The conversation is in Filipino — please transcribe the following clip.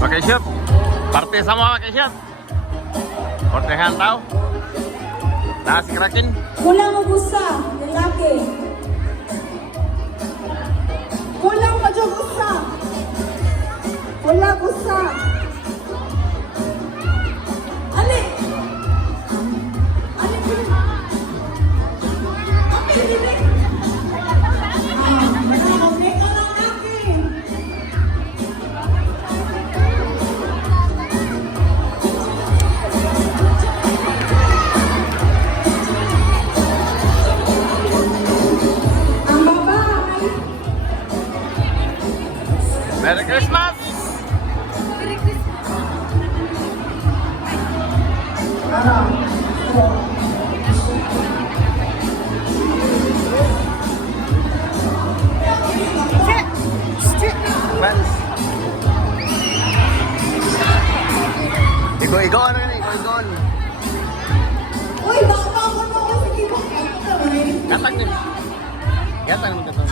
Pakai shoot. Party sama pakai shoot. Portehan tau. Nah, si kerakin. Kulang ang usa, lalaki. Kulang pa dyan usa. Kulang usa. Ali! Ali, Ali! Okay, dili. Manawag na ikaw lang akin. Ang babae. Merry Christmas. Mas. Igo ano ni? Igo. Uy, baka ako na ako. Sige, baka ako na. Gatang din. Gatang mo to.